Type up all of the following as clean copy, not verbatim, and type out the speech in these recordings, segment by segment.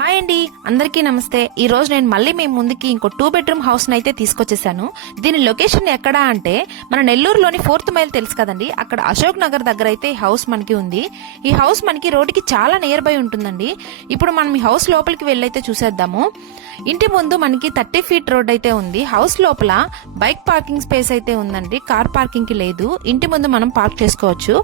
Hi అండి, అందరికీ నమస్తే. ఈ రోజు నేను మళ్ళీ మీ ముందుకి ఇంకో 2 బెడ్రూమ్ హౌస్ అయితే తీసుకొచ్చేసాను. దీని లొకేషన్ ఎక్కడ అంటే మన నెల్లూరులోని 4th మైల్ తెలుసు కదండి, అక్కడ అశోక్ నగర్ దగ్గర అయితే ఈ హౌస్ మనకి ఉంది. ఈ హౌస్ మనకి రోడ్డుకి చాలా నియర్ బై ఉంటుందండి. ఇప్పుడు మనం ఈ హౌస్ లోపలికి వెళ్ళైతే చూసేద్దాము. ఇంటి ముందు మనకి 30 ఫీట్ రోడ్ అయితే ఉంది. హౌస్ లోపల బైక్ పార్కింగ్ స్పేస్ అయితే ఉందండి, కార్ పార్కింగ్ కి లేదు. ఇంటి ముందు మనం పార్క్ చేసుకోవచ్చు.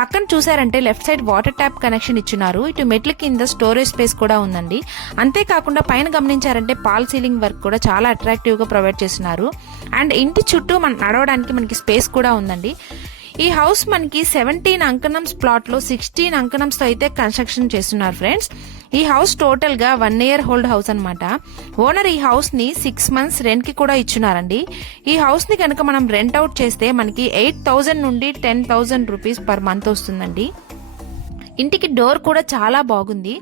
పక్కన చూసారంటే left side water tap connection ఇచ్చినారు. ఇటు మెట్ల కింద స్టోరేజ్ స్పేస్ కూడా ఉందండి. అంతేకాకుండా పైన గమనించారంటే పాల్ సీలింగ్ వర్క్ కూడా చాలా అట్రాక్టివ్ గా ప్రొవైడ్ చేస్తున్నారు. అండ్ ఇంటి చుట్టూ మనం నడవడానికి మనకి స్పేస్ కూడా ఉందండి. ఈ హౌస్ మనకి 17 అంకణమ్స్ ప్లాట్ లో 16 అంకణమ్స్ తో అయితే కన్స్ట్రక్షన్ చేస్తున్నారు ఫ్రెండ్స్. ఈ హౌస్ టోటల్ గా 1 ఇయర్ హోల్డ్ హౌస్ అనమాట. ఓనర్ ఈ హౌస్ ని 6 మంత్స్ రెంట్ కి కూడా ఇచ్చున్నారండి. ఈ హౌస్ ని కనుక మనం రెంట్ అవుట్ చేస్తే మనకి 8,000 నుండి 10,000 రూపీస్ పర్ మంత్ వస్తుందండి. ఇంటికి డోర్ కూడా చాలా బాగుంది.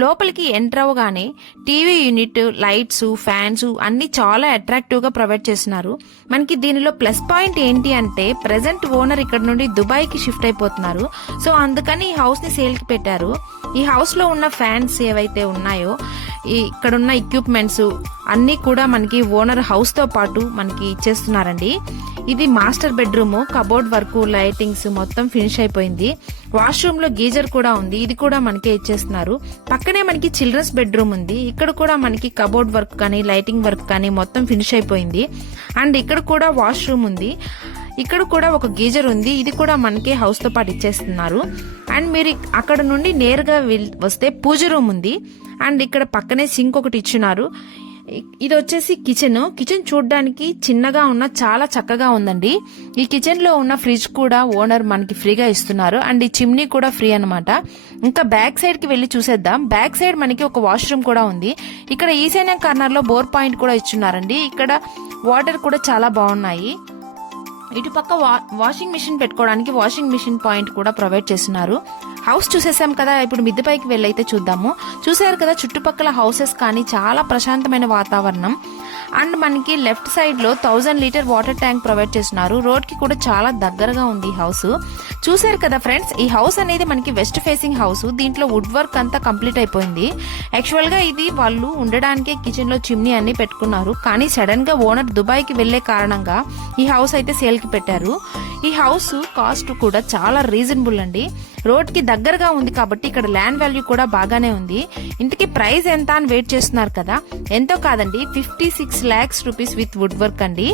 లోపలికి ఎంటర్ అవగానే టీవీ యూనిట్, లైట్స్, ఫ్యాన్స్ అన్ని చాలా అట్రాక్టివ్ గా ప్రొవైడ్ చేస్తున్నారు. మనకి దీనిలో ప్లస్ పాయింట్ ఏంటి అంటే ప్రెసెంట్ ఓనర్ ఇక్కడ నుండి దుబాయ్ కి షిఫ్ట్ అయిపోతున్నారు. సో అందుకని ఈ హౌస్ ని సేల్ కి పెట్టారు. ఈ హౌస్ లో ఉన్న ఫ్యాన్స్ ఏవైతే ఉన్నాయో, ఇక్కడ ఉన్న ఎక్విప్మెంట్స్ అన్ని కూడా మనకి ఓనర్ హౌస్ తో పాటు మనకి ఇచ్చేస్తున్నారండి. ఇది master bedroom, cupboard work, lightings మొత్తం ఫినిష్ అయిపోయింది. వాష్రూమ్ లో గీజర్ కూడా ఉంది, ఇది కూడా మనకే ఇచ్చేస్తున్నారు. పక్కనే మనకి చిల్డ్రన్స్ బెడ్రూమ్ ఉంది. ఇక్కడ కూడా మనకి కబోర్డ్ వర్క్ కానీ లైటింగ్ వర్క్ కానీ మొత్తం ఫినిష్ అయిపోయింది. అండ్ ఇక్కడ కూడా వాష్రూమ్ ఉంది. ఇక్కడ కూడా ఒక గీజర్ ఉంది, ఇది కూడా మనకే హౌస్ తో పాటు ఇచ్చేస్తున్నారు. అండ్ మీరు అక్కడ నుండి నేరుగా వస్తే పూజ రూమ్ ఉంది. అండ్ ఇక్కడ పక్కనే సింక్ ఒకటి ఇచ్చినారు. ఇది వచ్చేసి కిచెన్ చూడడానికి చిన్నగా ఉన్న చాలా చక్కగా ఉందండి. ఈ కిచెన్ లో ఉన్న ఫ్రిడ్జ్ కూడా ఓనర్ మనకి ఫ్రీగా ఇస్తున్నారు. అండ్ ఈ చిమ్నీ కూడా ఫ్రీ అన్నమాట. ఇంకా బ్యాక్ సైడ్ కి వెళ్లి చూసేద్దాం. బ్యాక్ సైడ్ మనకి ఒక వాష్రూమ్ కూడా ఉంది. ఇక్కడ ఈశాన్య కార్నర్ లో బోర్ పాయింట్ కూడా ఇచ్చున్నారండి. ఇక్కడ వాటర్ కూడా చాలా బాగున్నాయి. ఇటు పక్క వాషింగ్ మిషన్ పెట్టుకోవడానికి వాషింగ్ మిషన్ పాయింట్ కూడా ప్రొవైడ్ చేస్తున్నారు. హౌస్ చూసేసాం కదా, ఇప్పుడు మిద్దె పైకి వెళ్ళైతే చూద్దాము. చూసారు కదా చుట్టుపక్కల హౌసెస్ కానీ చాలా ప్రశాంతమైన వాతావరణం. అండ్ మనకి లెఫ్ట్ సైడ్ లో 1000 లీటర్ వాటర్ ట్యాంక్ ప్రొవైడ్ చేస్తున్నారు. రోడ్ కి కూడా చాలా దగ్గరగా ఉంది ఈ హౌస్. చూసారు కదా ఫ్రెండ్స్, ఈ హౌస్ అనేది మనకి వెస్ట్ ఫేసింగ్ హౌస్. దీంట్లో వుడ్ వర్క్ అంతా కంప్లీట్ అయిపోయింది. యాక్చువల్ గా ఇది వాళ్ళు ఉండడానికి కిచెన్ లో చిమ్నీ అన్ని పెట్టుకున్నారు. కానీ సడన్ గా ఓనర్ దుబాయ్ కి వెళ్లే కారణంగా ఈ హౌస్ అయితే సేల్ కి పెట్టారు. ఈ హౌస్ కాస్ట్ కూడా చాలా రీజనబుల్ అండి. రోడ్ కి దగ్గరగా ఉంది కాబట్టి ఇక్కడ ల్యాండ్ వాల్యూ కూడా బాగానే ఉంది. ఇంతకీ ప్రైస్ ఎంత అని వెయిట్ చేస్తున్నారు కదా, ఎంతో కాదండి 56 lakhs rupees with wood work అండి.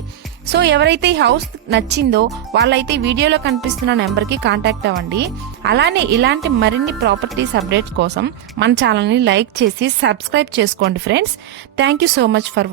సో ఎవరైతే ఈ హౌస్ నచ్చిందో వాళ్ళైతే వీడియోలో కనిపిస్తున్న నెంబర్ కి కాంటాక్ట్ అవ్వండి. అలానే ఇలాంటి మరిన్ని ప్రాపర్టీస్ అప్డేట్స్ కోసం మన ఛానల్ ని లైక్ చేసి సబ్స్క్రైబ్ చేసుకోండి friends. Thank you so much for